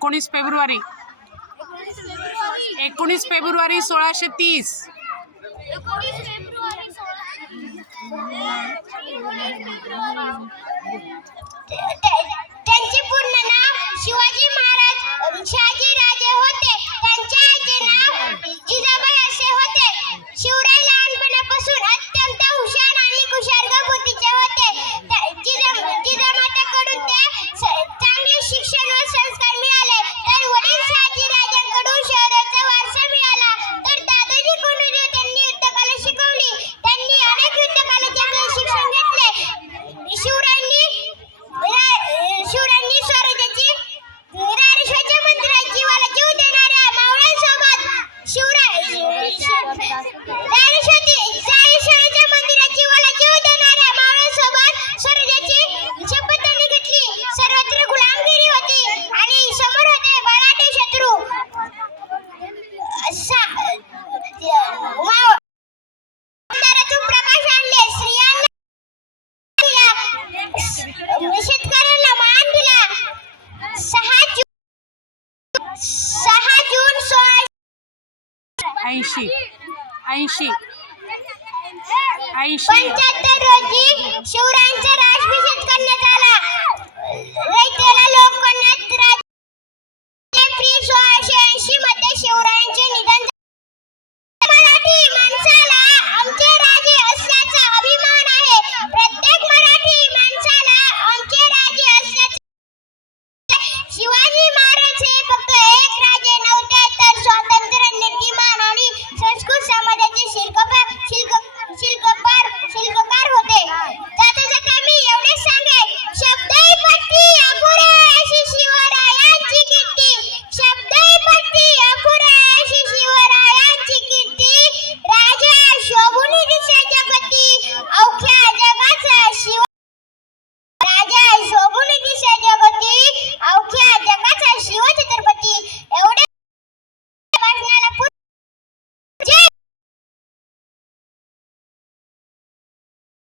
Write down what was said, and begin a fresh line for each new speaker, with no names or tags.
एकोणीस फेब्रुवारी. एकोणीस फेब्रुवारी सोळाशे तीस. ऐंशी. ऐंशी. ऐंशी
पंच्याहत्तर रोजी शिवरायांच्या